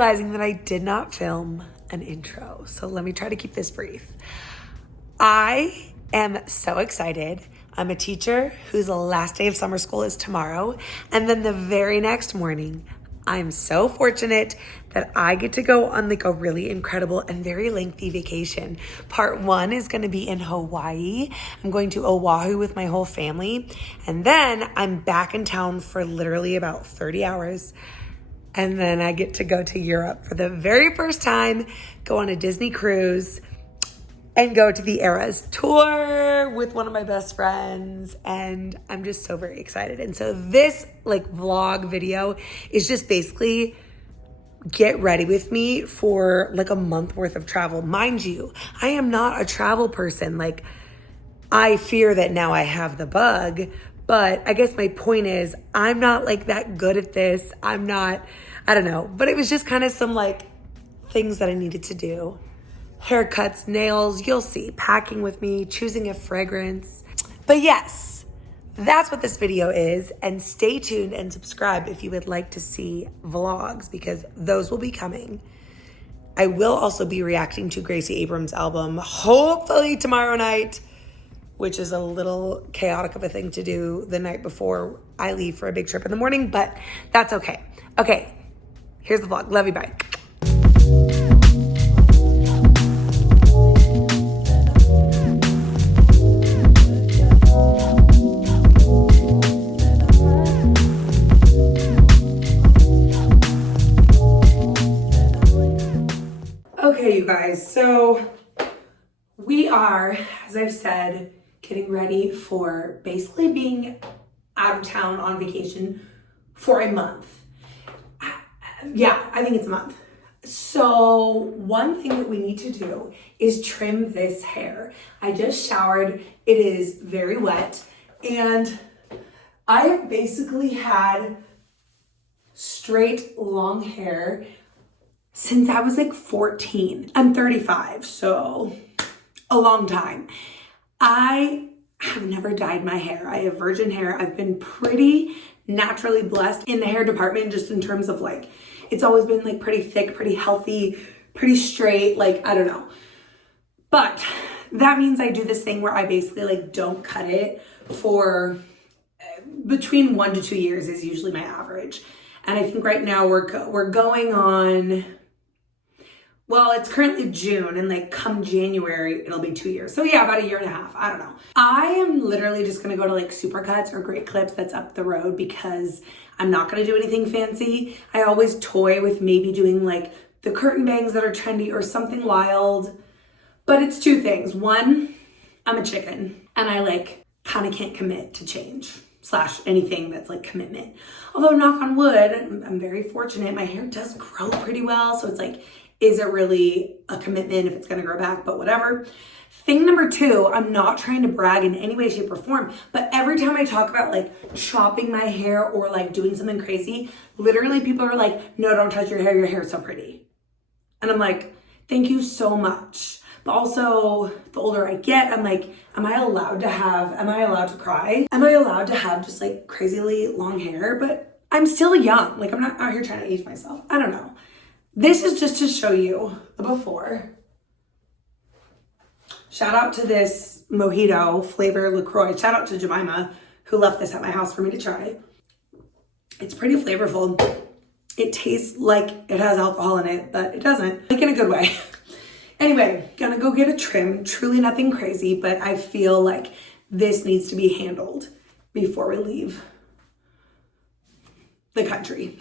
realizing that I did not film an intro. So let me try to keep this brief. I am so excited. I'm a teacher whose last day of summer school is tomorrow. And then the very next morning, I'm so fortunate that I get to go on like a really incredible and very lengthy vacation. Part 1 is going to be in Hawaii. I'm going to Oahu with my whole family. And then I'm back in town for literally about 30 hours. And then I get to go to Europe for the very first time, go on a Disney cruise, and go to the Eras tour with one of my best friends. And I'm just so very excited. And so this like vlog video is just basically get ready with me for like a month worth of travel. Mind you, I am not a travel person. Like, I fear that now I have the bug, but I guess my point is I'm not like that good at this. I don't know, but it was just kind of some like things that I needed to do. Haircuts, nails, you'll see, packing with me, choosing a fragrance. But yes, that's what this video is. And stay tuned and subscribe if you would like to see vlogs, because those will be coming. I will also be reacting to Gracie Abrams' album, hopefully tomorrow night, which is a little chaotic of a thing to do the night before I leave for a big trip in the morning, but that's okay. Okay, here's the vlog. Love you, bye. Okay, you guys, so we are, as I've said, getting ready for basically being out of town on vacation for a month. Yeah, I think it's a month. So one thing that we need to do is trim this hair. I just showered. It is very wet. And I have basically had straight long hair since I was like 14. I'm 35, so a long time. I have never dyed my hair. I have virgin hair. I've been pretty naturally blessed in the hair department, just in terms of like, it's always been like pretty thick, pretty healthy, pretty straight, like, I don't know. But that means I do this thing where I basically like don't cut it for between 1 to 2 years is usually my average. And I think right now we're going on, well, it's currently June, and like come January, it'll be 2 years. So yeah, about 1.5 years. I don't know. I am literally just gonna go to like Supercuts or Great Clips that's up the road, because I'm not gonna do anything fancy. I always toy with maybe doing like the curtain bangs that are trendy or something wild. But it's 2 things. One, I'm a chicken and I like kind of can't commit to change / anything that's like commitment. Although knock on wood, I'm very fortunate. My hair does grow pretty well. So it's like, is it really a commitment if it's gonna grow back? But whatever. Thing number 2, I'm not trying to brag in any way, shape, or form, but every time I talk about like chopping my hair or like doing something crazy, literally people are like, no, don't touch your hair's so pretty. And I'm like, thank you so much. But also, the older I get, I'm like, am I allowed to cry? Am I allowed to have just like crazily long hair? But I'm still young. Like, I'm not out here trying to age myself. I don't know. This is just to show you the before. Shout out to this mojito flavor LaCroix. Shout out to Jemima, who left this at my house for me to try. It's pretty flavorful. It tastes like it has alcohol in it, but it doesn't. Like in a good way. Anyway, gonna go get a trim. Truly nothing crazy, but I feel like this needs to be handled before we leave the country.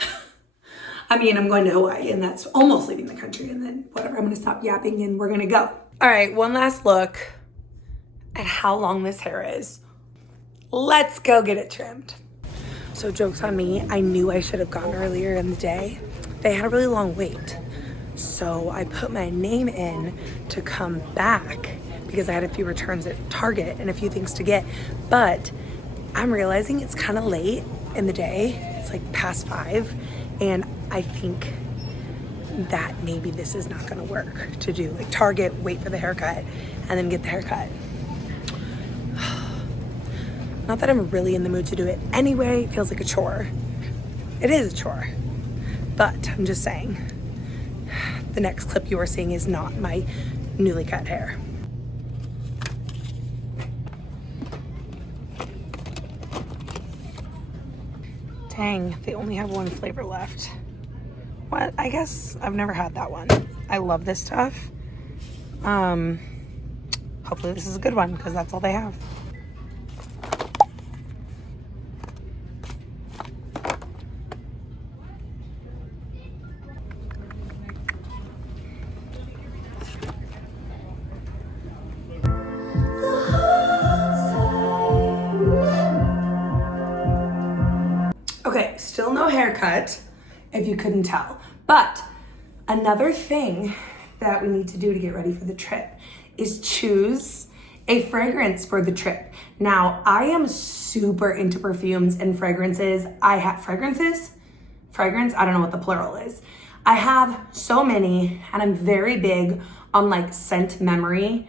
I mean, I'm going to Hawaii, and that's almost leaving the country, and then whatever, I'm gonna stop yapping and we're gonna go. All right, one last look at how long this hair is. Let's go get it trimmed. So joke's on me, I knew I should have gone earlier in the day. They had a really long wait. So I put my name in to come back because I had a few returns at Target and a few things to get. But I'm realizing it's kind of late in the day. It's like past 5, and I think that maybe this is not gonna work to do. Like Target, wait for the haircut, and then get the haircut. Not that I'm really in the mood to do it anyway. It feels like a chore. It is a chore, but I'm just saying, the next clip you are seeing is not my newly cut hair. Dang, they only have one flavor left. What? I guess I've never had that one. I love this stuff. Hopefully this is a good one because that's all they have. Okay, still no haircut, if you couldn't tell. But another thing that we need to do to get ready for the trip is choose a fragrance for the trip. Now, I am super into perfumes and fragrances. Fragrance? I don't know what the plural is. I have so many, and I'm very big on like scent memory.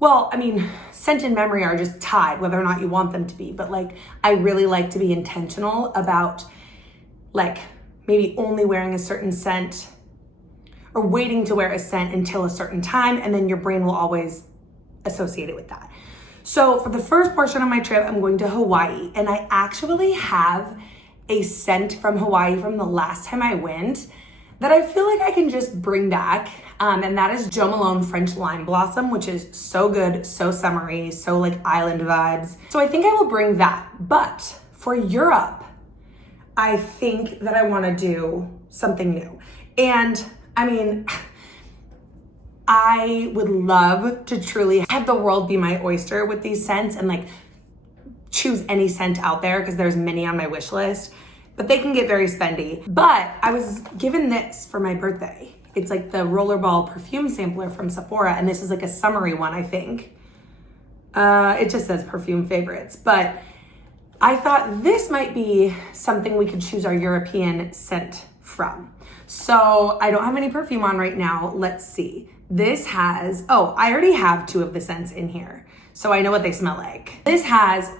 Well, I mean, scent and memory are just tied, whether or not you want them to be, but like, I really like to be intentional about like maybe only wearing a certain scent or waiting to wear a scent until a certain time, and then your brain will always associate it with that. So for the first portion of my trip, I'm going to Hawaii, and I actually have a scent from Hawaii from the last time I went that I feel like I can just bring back, and that is Jo Malone French Lime Blossom, which is so good, so summery, so like island vibes. So I think I will bring that, but for Europe, I think that I wanna do something new. And I mean, I would love to truly have the world be my oyster with these scents and like choose any scent out there because there's many on my wish list, but they can get very spendy. But I was given this for my birthday. It's like the Rollerball perfume sampler from Sephora, and this is like a summery one, I think. It just says perfume favorites, but I thought this might be something we could choose our European scent from. So I don't have any perfume on right now. Let's see. This has, oh, I already have two of the scents in here, so I know what they smell like. This has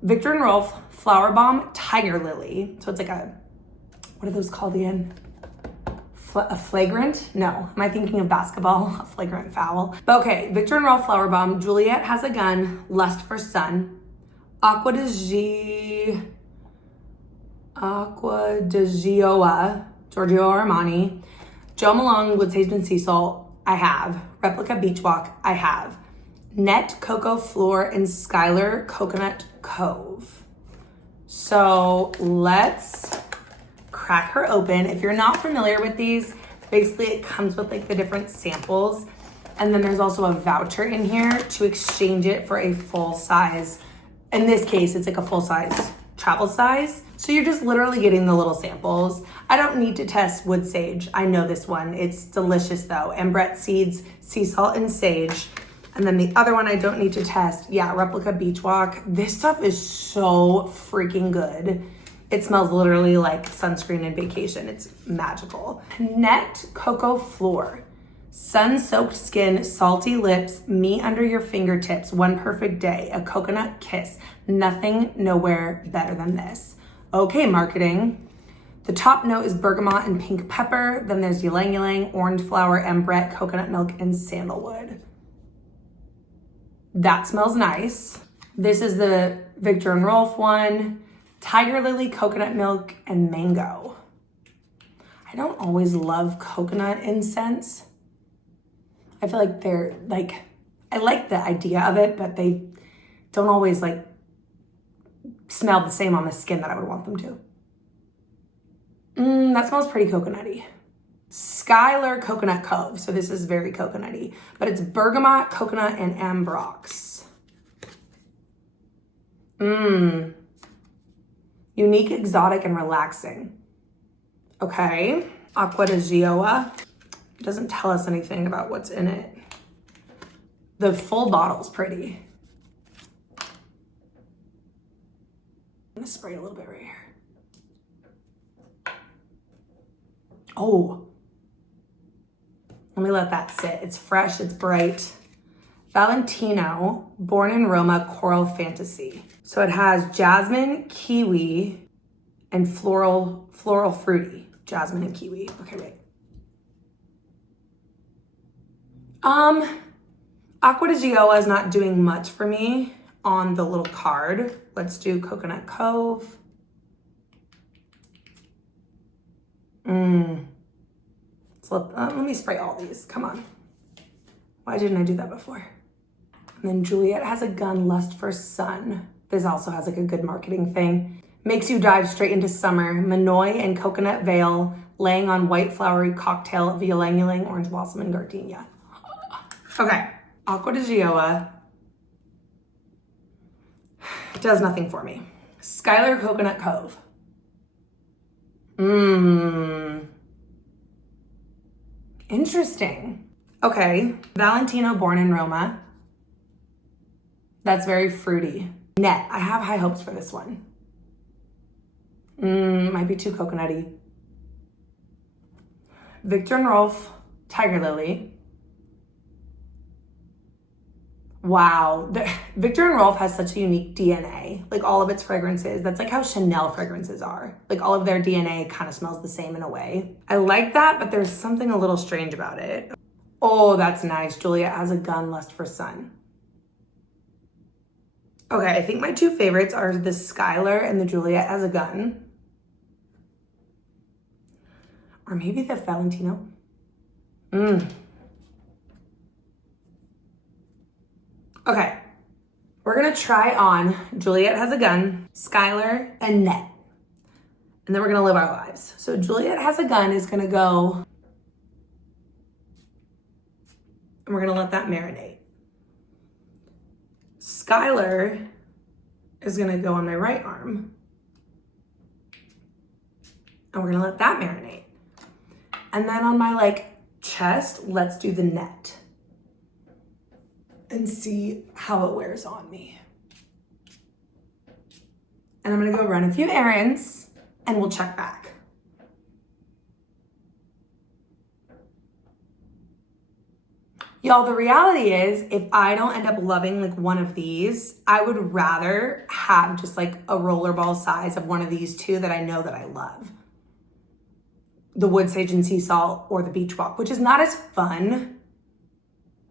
Viktor&Rolf Flowerbomb Tiger Lily. So it's like a, what are those called again? A flagrant? No, am I thinking of basketball? A flagrant foul. But okay, Viktor&Rolf Flowerbomb, Juliette Has a Gun, Lust for Sun, Aqua de Gioia, Giorgio Armani, Jo Malone Wood Sage and Sea Salt, I have. Replica Beach Walk, I have. Nette, Coco, Fleur, and Skylar Coconut Cove. So let's crack her open. If you're not familiar with these, basically it comes with like the different samples. And then there's also a voucher in here to exchange it for a full size. In this case, it's like a full size travel size. So you're just literally getting the little samples. I don't need to test wood sage. I know this one. It's delicious though. Ambrette seeds, sea salt, and sage. And then the other one I don't need to test. Yeah, Replica Beach Walk. This stuff is so freaking good. It smells literally like sunscreen and vacation. It's magical. Nette Coco Fleur. Sun-soaked skin, salty lips, me under your fingertips, one perfect day, a coconut kiss. Nothing, nowhere better than this. Okay, marketing. The top note is bergamot and pink pepper. Then there's ylang ylang, orange flower, ambrette, coconut milk, and sandalwood. That smells nice. This is the Viktor&Rolf one. Tiger lily, coconut milk, and mango. I don't always love coconut incense. I feel like they're like, I like the idea of it, but they don't always like smell the same on the skin that I would want them to. That smells pretty coconutty. Skylar Coconut Cove. So this is very coconutty, but it's bergamot, coconut, and ambrox. Unique, exotic, and relaxing. Okay. Aqua de Gioia. It doesn't tell us anything about what's in it. The full bottle's pretty. I'm gonna spray a little bit right here. Oh. Let me let that sit. It's fresh, it's bright. Valentino, Born in Roma, Coral Fantasy. So it has jasmine, kiwi, and floral fruity. Jasmine and kiwi. Okay, wait. Aqua di Gioia is not doing much for me on the little card. Let's do Coconut Cove. So let me spray all these, come on. Why didn't I do that before? And then Juliette Has a Gun, Lust for Sun. This also has like a good marketing thing. Makes you dive straight into summer. Manoi and Coconut Veil, laying on white flowery cocktail, ylang ylang, orange blossom, and gardenia. Okay, Aqua di Gioia does nothing for me. Skylar Coconut Cove. Interesting. Okay, Valentino Born in Roma. That's very fruity. Nette, I have high hopes for this one. Might be too coconutty. Viktor&Rolf, Tiger Lily. Wow, Viktor&Rolf has such a unique DNA. Like all of its fragrances, that's like how Chanel fragrances are. Like all of their DNA kind of smells the same in a way. I like that, but there's something a little strange about it. Oh, that's nice. Juliette Has a Gun, Lust for Sun. Okay, I think my two favorites are the Skylar and the Juliette Has a Gun. Or maybe the Valentino. Okay, we're gonna try on Juliette Has a Gun, Skylar, and Nette. And then we're gonna live our lives. So Juliette Has a Gun is gonna go, and we're gonna let that marinate. Skylar is gonna go on my right arm. And we're gonna let that marinate. And then on my like chest, let's do the Nette. And see how it wears on me. And I'm gonna go run a few errands and we'll check back. Y'all, the reality is if I don't end up loving like one of these, I would rather have just like a rollerball size of one of these two that I know that I love. The Wood Sage and Sea Salt or the Beach Walk, which is not as fun,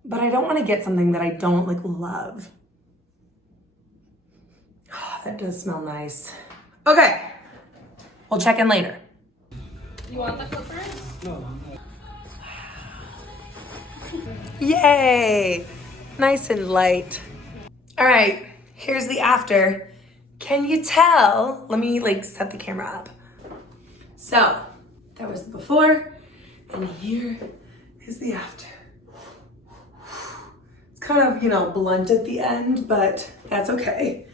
but I don't want to get something that I don't like love. Oh, that does smell nice. Okay, we'll check in later. You want the clippers? No. Yay, nice and light. All right, here's the after. Can you tell? Let me like set the camera up. So that was the before, and here is the after. Kind of, you know, blunt at the end, but that's okay.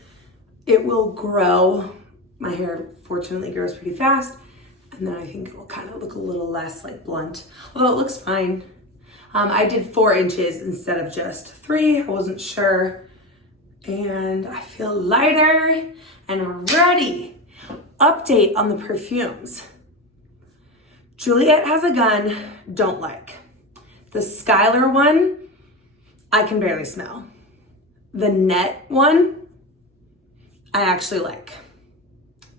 It will grow. My hair fortunately grows pretty fast. And then I think it will kind of look a little less like blunt, although it looks fine. I did 4 inches instead of just 3. I wasn't sure. And I feel lighter and ready. Update on the perfumes. Juliette Has a Gun, don't like. The Skylar one, I can barely smell. The Nette one, I actually like.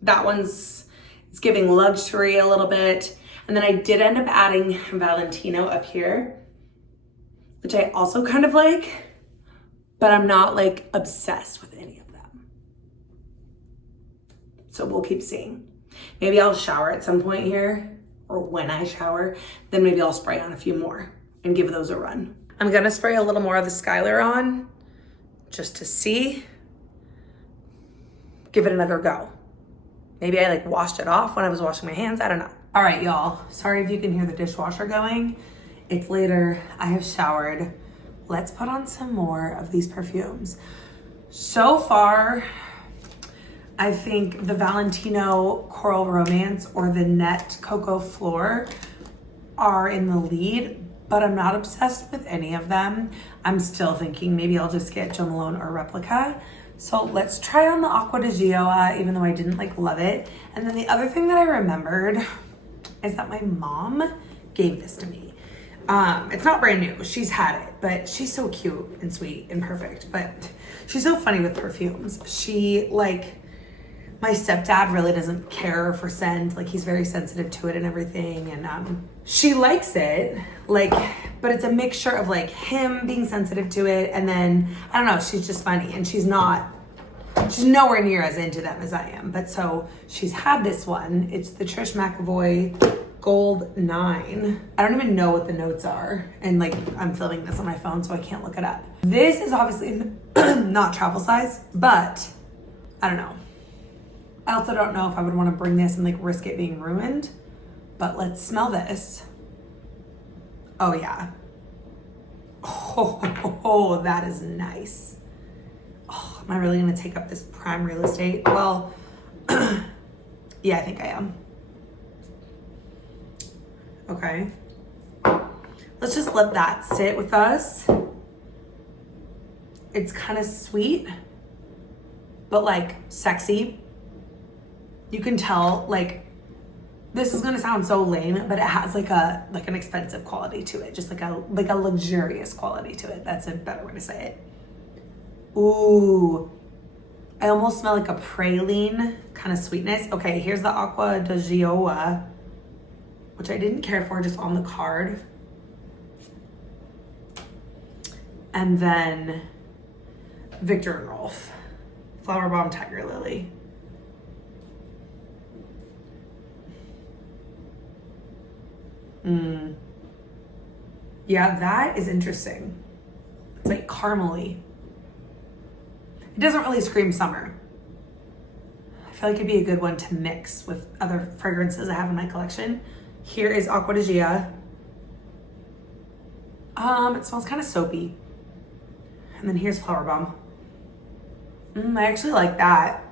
That one's, it's giving luxury a little bit. And then I did end up adding Valentino up here, which I also kind of like, but I'm not like obsessed with any of them. So we'll keep seeing. Maybe I'll shower at some point here, or when I shower, then maybe I'll spray on a few more and give those a run. I'm gonna spray a little more of the Skylar on just to see. Give it another go. Maybe I like washed it off when I was washing my hands, I don't know. All right, y'all, sorry if you can hear the dishwasher going. It's later, I have showered. Let's put on some more of these perfumes. So far, I think the Valentino Coral Romance or the Nette Coco Fleur are in the lead, but I'm not obsessed with any of them. I'm still thinking maybe I'll just get Jo Malone or Replica. So let's try on the Aqua di Gioia, even though I didn't like love it. And then the other thing that I remembered is that my mom gave this to me. It's not brand new, she's had it, but she's so cute and sweet and perfect. But she's so funny with perfumes. She like My stepdad really doesn't care for scent. Like, he's very sensitive to it and everything. And she likes it, like, but it's a mixture of like him being sensitive to it. And then, I don't know, she's just funny. And she's nowhere near as into them as I am. But so she's had this one. It's the Trish McEvoy Gold 9. I don't even know what the notes are. And like, I'm filming this on my phone, so I can't look it up. This is obviously not travel size, but I don't know. I also don't know if I would want to bring this and like risk it being ruined, but let's smell this. Oh yeah. Oh, that is nice. Oh, am I really gonna take up this prime real estate? Well, yeah, I think I am. Okay. Let's just let that sit with us. It's kind of sweet, but like sexy. You can tell, like, this is gonna sound so lame, but it has like an expensive quality to it, just like a luxurious quality to it. That's a better way to say it. Ooh, I almost smell like a praline kind of sweetness. Okay, here's the Aqua de Gioia, which I didn't care for, just on the card. And then Viktor&Rolf Flowerbomb Tiger Lily. Yeah, that is interesting. It's like caramely. It doesn't really scream summer. I feel like it'd be a good one to mix with other fragrances I have in my collection. Here is Aqua de Gioia. It smells kind of soapy. And then here's Flowerbomb. I actually like that.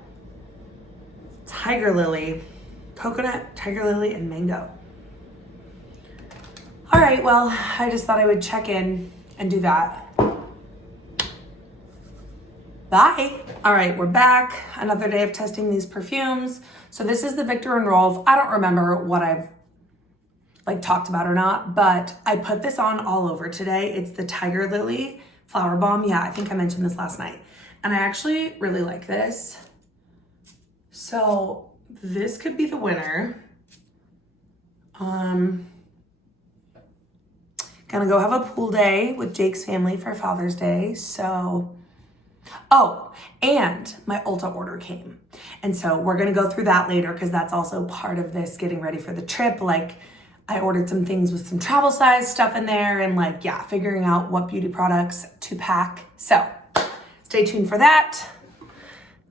Tiger Lily, coconut, tiger lily, and mango. All right, well, I just thought I would check in and do that. Bye. All right, we're back. Another day of testing these perfumes. So this is the Viktor&Rolf. I don't remember what I've like talked about or not, but I put this on all over today. It's the Tiger Lily Flowerbomb. Yeah, I think I mentioned this last night. And I actually really like this. So this could be the winner. Gonna go have a pool day with Jake's family for Father's Day. So, oh, and my Ulta order came. And so we're gonna go through that later because that's also part of this getting ready for the trip. Like, I ordered some things with some travel size stuff in there and like, yeah, figuring out what beauty products to pack. So stay tuned for that.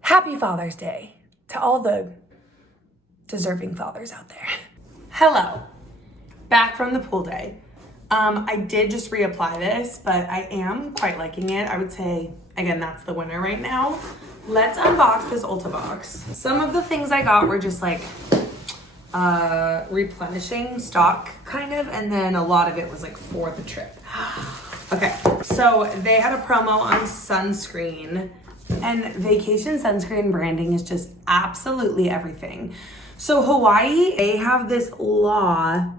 Happy Father's Day to all the deserving fathers out there. Hello, back from the pool day. I did just reapply this, but I am quite liking it. I would say, again, that's the winner right now. Let's unbox this Ulta box. Some of the things I got were just like replenishing stock kind of, and then a lot of it was like for the trip. Okay, so they had a promo on sunscreen, and vacation sunscreen branding is just absolutely everything. So Hawaii, they have this law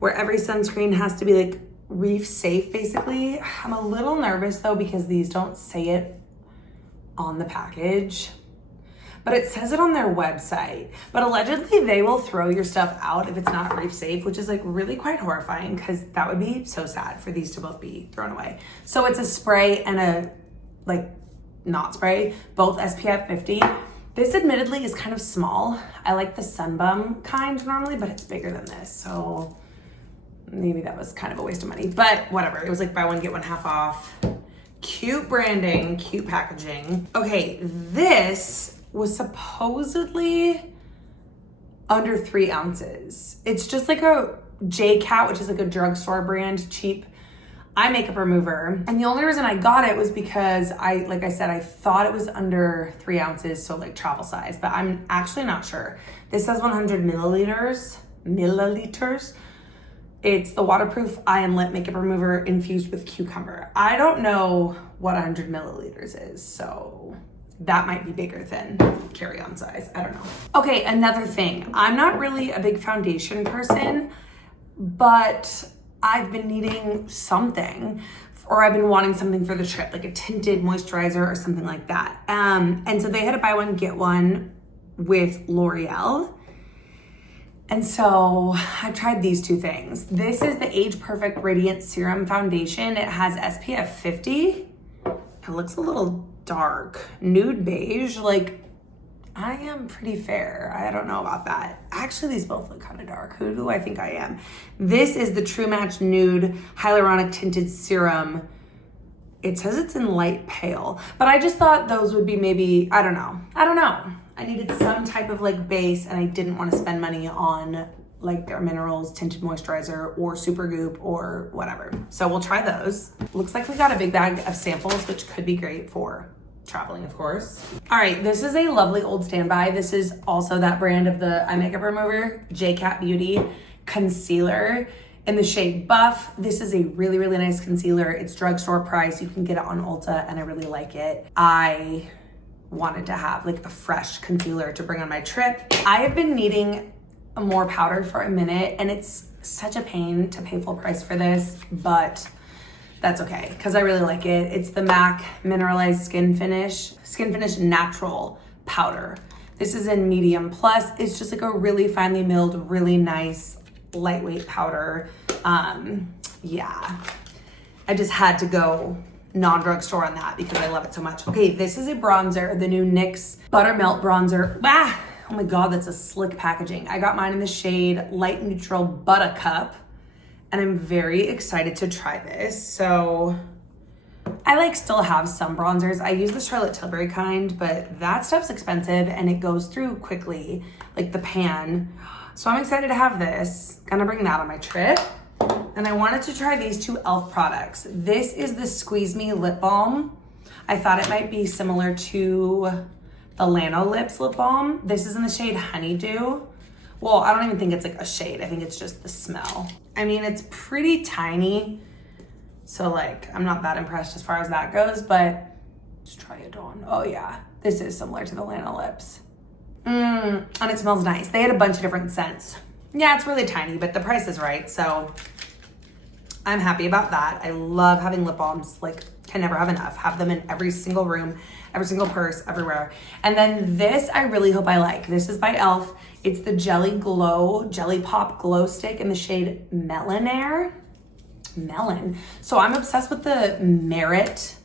where every sunscreen has to be like reef safe, basically. I'm a little nervous though because these don't say it on the package, but it says it on their website. But allegedly they will throw your stuff out if it's not reef safe, which is like really quite horrifying because that would be so sad for these to both be thrown away. So it's a spray and a like not spray, both SPF 50. This admittedly is kind of small. I like the Sunbum kind normally, but it's bigger than this. So maybe that was kind of a waste of money, but whatever. It was like buy one, get one half off. Cute branding, cute packaging. Okay, this was supposedly under 3 ounces. It's just like a J-Cat, which is like a drugstore brand, cheap eye makeup remover. And the only reason I got it was because like I said, I thought it was under 3 ounces, so like travel size, but I'm actually not sure. This says 100 milliliters. It's the waterproof eye and lip makeup remover infused with cucumber. I don't know what 100 milliliters is, so that might be bigger than carry-on size. I don't know. Okay, another thing. I'm not really a big foundation person, but I've been needing something, or I've been wanting something for the trip, like a tinted moisturizer or something like that. And so they had a buy one, get one with L'Oreal. And so I've tried these two things. This is the Age Perfect Radiant Serum Foundation. It has SPF 50. It looks a little dark, nude beige. Like, I am pretty fair. I don't know about that. Actually, these both look kind of dark. Who do I think I am? This is the True Match Nude Hyaluronic Tinted Serum. It says it's in light pale, but I just thought those would be maybe, I don't know. I needed some type of like base, and I didn't want to spend money on like their minerals, tinted moisturizer, or Supergoop, or whatever. So we'll try those. Looks like we got a big bag of samples, which could be great for traveling, of course. All right, this is a lovely old standby. This is also that brand of the eye makeup remover, J-Cat Beauty Concealer in the shade Buff. This is a really, really nice concealer. It's drugstore price. You can get it on Ulta, and I really like it. I wanted to have like a fresh concealer to bring on my trip. I have been needing more powder for a minute, and it's such a pain to pay full price for this, but that's okay because I really like it. It's the MAC Mineralized Skin Finish Natural Powder. This is in medium plus. It's just like a really finely milled, really nice, lightweight powder. Yeah, I just had to go non-drugstore on that because I love it so much. Okay, this is a bronzer, the new NYX Buttermelt Bronzer. Oh my God, that's a slick packaging. I got mine in the shade Light Neutral Buttacup, and I'm very excited to try this. So I like still have some bronzers. I use the Charlotte Tilbury kind, but that stuff's expensive and it goes through quickly, like the pan. So I'm excited to have this. Gonna bring that on my trip. And I wanted to try these two e.l.f. products. This is the Squeeze Me Lip Balm. I thought it might be similar to the Lano Lips Lip Balm. This is in the shade Honeydew. Well, I don't even think it's like a shade. I think it's just the smell. I mean, it's pretty tiny. So like, I'm not that impressed as far as that goes, but let's try it on. Oh yeah, this is similar to the Lano Lips. And it smells nice. They had a bunch of different scents. Yeah, it's really tiny, but the price is right, so I'm happy about that. I love having lip balms, like can never have enough. Have them in every single room, every single purse, everywhere. And then this, I really hope I like. This is by e.l.f. It's the Jelly Pop Glow Stick in the shade Melon. So I'm obsessed with the Merit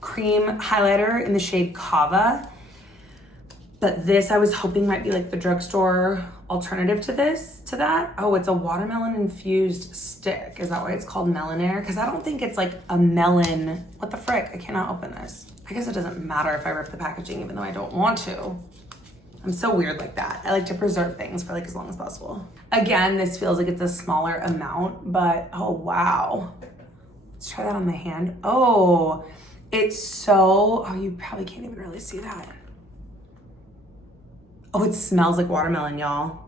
Cream Highlighter in the shade Kava. But this I was hoping might be like the drugstore alternative to that. Oh, it's a watermelon infused stick. Is that why it's called Melonair? Because I don't think it's like a melon. What the frick? I cannot open this. I guess it doesn't matter if I rip the packaging, even though I don't want to. I'm so weird like that. I like to preserve things for like as long as possible. Again, this feels like it's a smaller amount, but oh wow. Let's try that on my hand. Oh, it's so, oh, you probably can't even really see that. Oh, it smells like watermelon, y'all.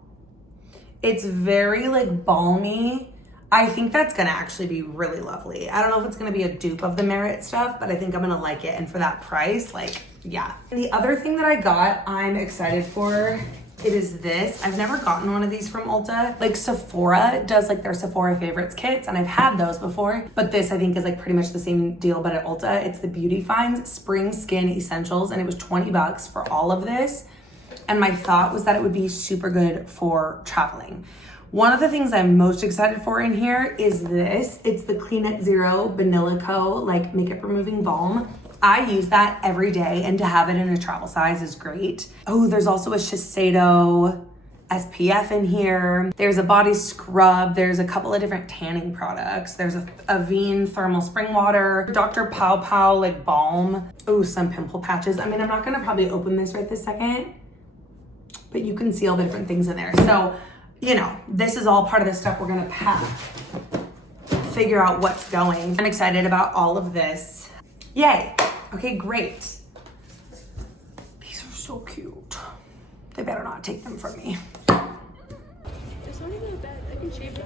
It's very like balmy. I think that's gonna actually be really lovely. I don't know if it's gonna be a dupe of the Merit stuff, but I think I'm gonna like it. And for that price, like, yeah. And the other thing that I got, I'm excited for, it is this. I've never gotten one of these from Ulta. Like Sephora does like their Sephora favorites kits, and I've had those before, but this I think is like pretty much the same deal, but at Ulta. It's the Beauty Finds Spring Skin Essentials, and it was $20 for all of this. And my thought was that it would be super good for traveling. One of the things I'm most excited for in here is this. It's the Clean at Zero Banilico like makeup removing balm. I use that every day, and to have it in a travel size is great. Oh, there's also a Shiseido SPF in here. There's a body scrub. There's a couple of different tanning products. There's a Avene thermal spring water, Dr. Pow Pow like balm. Oh, some pimple patches. I mean, I'm not gonna probably open this right this second, but you can see all the different things in there. So, you know, this is all part of the stuff we're gonna pack, figure out what's going. I'm excited about all of this. Yay. Okay, great. These are so cute. They better not take them from me. It's not even bad. I can shave it.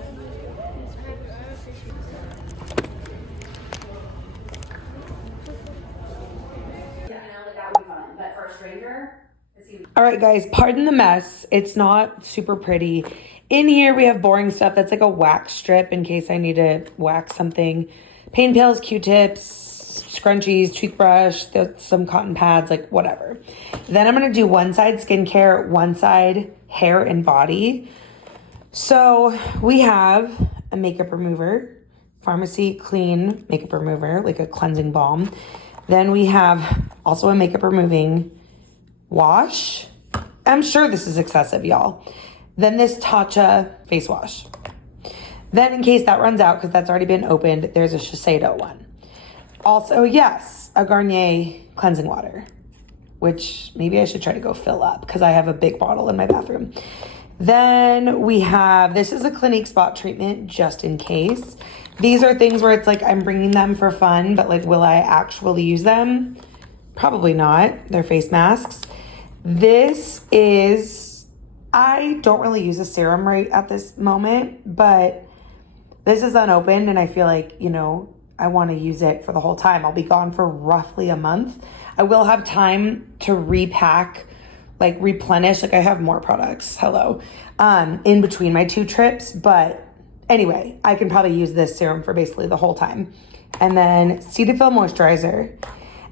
All right, guys, pardon the mess. It's not super pretty. In here, we have boring stuff. That's like a wax strip in case I need to wax something. Pain pills, Q-tips, scrunchies, toothbrush, some cotton pads, like whatever. Then I'm gonna do one side skincare, one side hair and body. So we have a makeup remover, Pharmacy Clean makeup remover, like a cleansing balm. Then we have also a makeup removing wash. I'm sure this is excessive, y'all. Then this Tatcha face wash. Then in case that runs out, because that's already been opened, there's a Shiseido one. Also, yes, a Garnier cleansing water, which maybe I should try to go fill up because I have a big bottle in my bathroom. Then we have, this is a Clinique spot treatment, just in case. These are things where it's like I'm bringing them for fun, but like, will I actually use them? Probably not. They're face masks. This is, I don't really use a serum right at this moment, but this is unopened and I feel like, you know, I want to use it for the whole time. I'll be gone for roughly a month. I will have time to repack, like replenish. Like I have more products, in between my 2 trips. But anyway, I can probably use this serum for basically the whole time. And then Cetaphil moisturizer.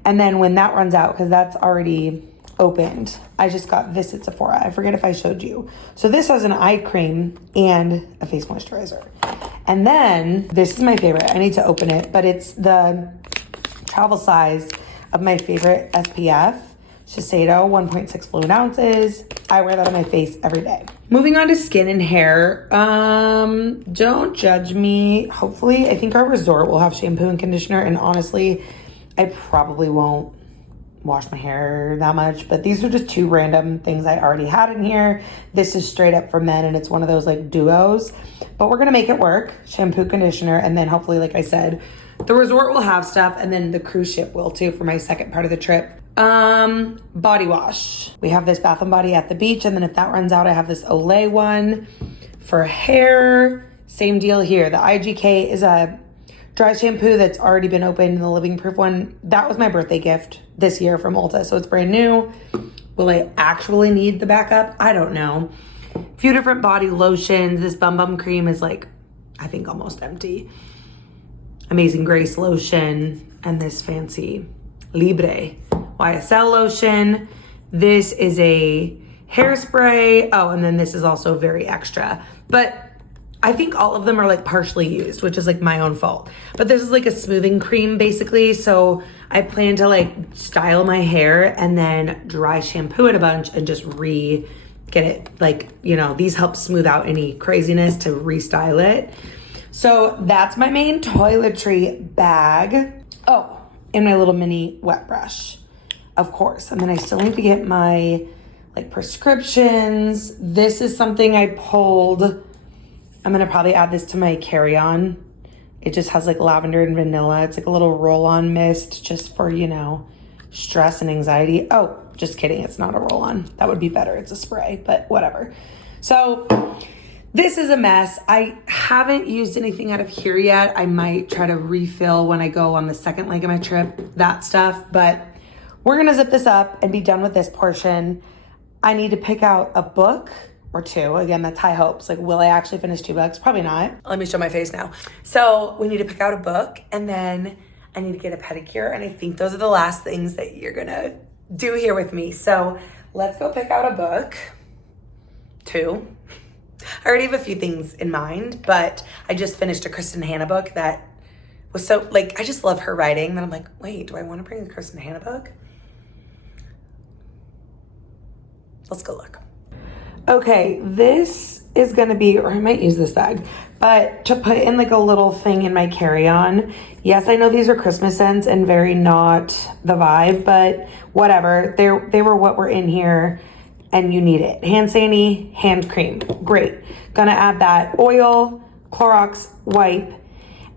And then when that runs out, because that's already opened, I just got this at Sephora. I forget if I showed you. So this has an eye cream and a face moisturizer. And then this is my favorite. I need to open it, but it's the travel size of my favorite SPF, Shiseido, 1.6 fluid ounces. I wear that on my face every day. Moving on to skin and hair. Don't judge me. Hopefully, I think our resort will have shampoo and conditioner. And honestly, I probably won't wash my hair that much, but these are just 2 random things I already had in here. This is straight up for men and it's one of those like duos, but we're gonna make it work. Shampoo, conditioner, and then hopefully, like I said, the resort will have stuff and then the cruise ship will too for my second part of the trip. Body wash. We have this Bath & Body at the beach, and then if that runs out, I have this Olay one. For hair, same deal here. The IGK is a dry shampoo that's already been opened, in the Living Proof one. That was my birthday gift this year from Ulta, so it's brand new. Will I actually need the backup? I don't know. A few different body lotions. This Bum Bum cream is like, I think almost empty. Amazing Grace lotion, and this fancy Libre YSL lotion. This is a hairspray. Oh, and then this is also very extra. But I think all of them are like partially used, which is like my own fault. But this is like a smoothing cream basically. So I plan to like style my hair and then dry shampoo it a bunch and just get it like, you know, these help smooth out any craziness to restyle it. So that's my main toiletry bag. Oh, and my little mini wet brush, of course. And then I still need to get my like prescriptions. This is something I pulled. I'm gonna probably add this to my carry-on. It just has like lavender and vanilla. It's like a little roll-on mist just for, you know, stress and anxiety. Oh, just kidding. It's not a roll-on. That would be better. It's a spray, but whatever. So this is a mess. I haven't used anything out of here yet. I might try to refill when I go on the second leg of my trip, that stuff. But we're gonna zip this up and be done with this portion. I need to pick out a book or 2. Again, that's high hopes. Like, will I actually finish 2 books? Probably not. Let me show my face now. So we need to pick out a book, and then I need to get a pedicure. And I think those are the last things that you're gonna do here with me. So let's go pick out a book. 2. I already have a few things in mind, but I just finished a Kristen Hanna book that was so, like, I just love her writing. Then I'm like, wait, do I want to bring a Kristen Hanna book? Let's go look. Okay, this is gonna be, or I might use this bag, but to put in like a little thing in my carry-on. Yes, I know these are Christmas scents and very not the vibe, but whatever. They were what were in here, and you need it. Hand sani, hand cream, great. Gonna add that oil, Clorox wipe,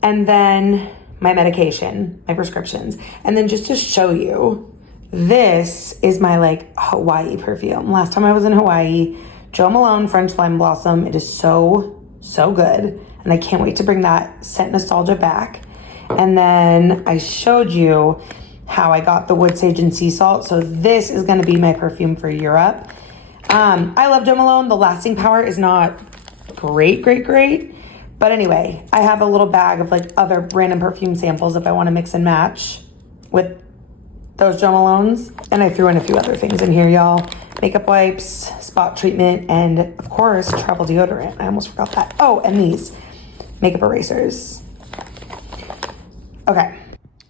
and then my medication, my prescriptions. And then just to show you, this is my like Hawaii perfume. Last time I was in Hawaii, Jo Malone French Lime Blossom. It is so, so good. And I can't wait to bring that scent nostalgia back. And then I showed you how I got the wood sage and sea salt. So this is gonna be my perfume for Europe. I love Jo Malone. The lasting power is not great. But anyway, I have a little bag of like other random perfume samples if I wanna mix and match. with those John Malones. And I threw in a few other things in here, y'all. Makeup wipes, spot treatment, and of course, travel deodorant. I almost forgot that. Oh, and these makeup erasers. Okay.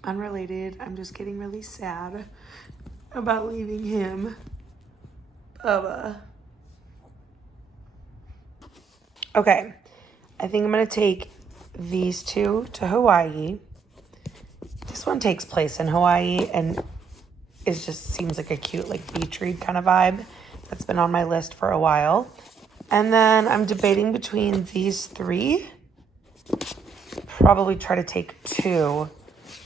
Unrelated, I'm just getting really sad about leaving him. Bubba. Okay. I think I'm gonna take these two to Hawaii. This one takes place in Hawaii and it just seems like a cute like beach read kind of vibe. That's been on my list for a while. And then I'm debating between these three. Probably try to take two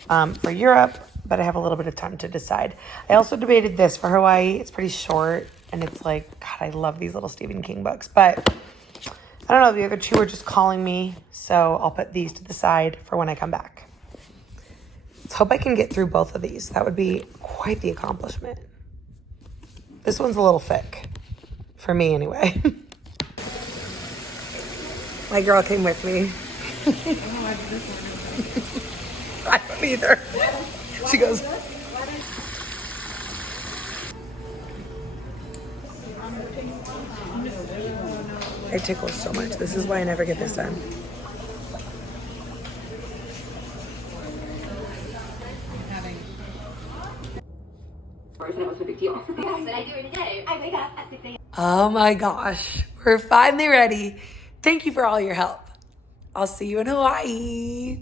for Europe, but I have a little bit of time to decide. I also debated this for Hawaii. It's pretty short and it's like, God, I love these little Stephen King books, but I don't know, the other two are just calling me, so I'll put these to the side for when I come back. Let's hope I can get through both of these. That would be quite the accomplishment. This one's a little thick, for me anyway. My girl came with me. I don't either. She goes, I tickle so much. This is why I never get this done. Oh my gosh, we're finally ready. Thank you for all your help. I'll see you in Hawaii.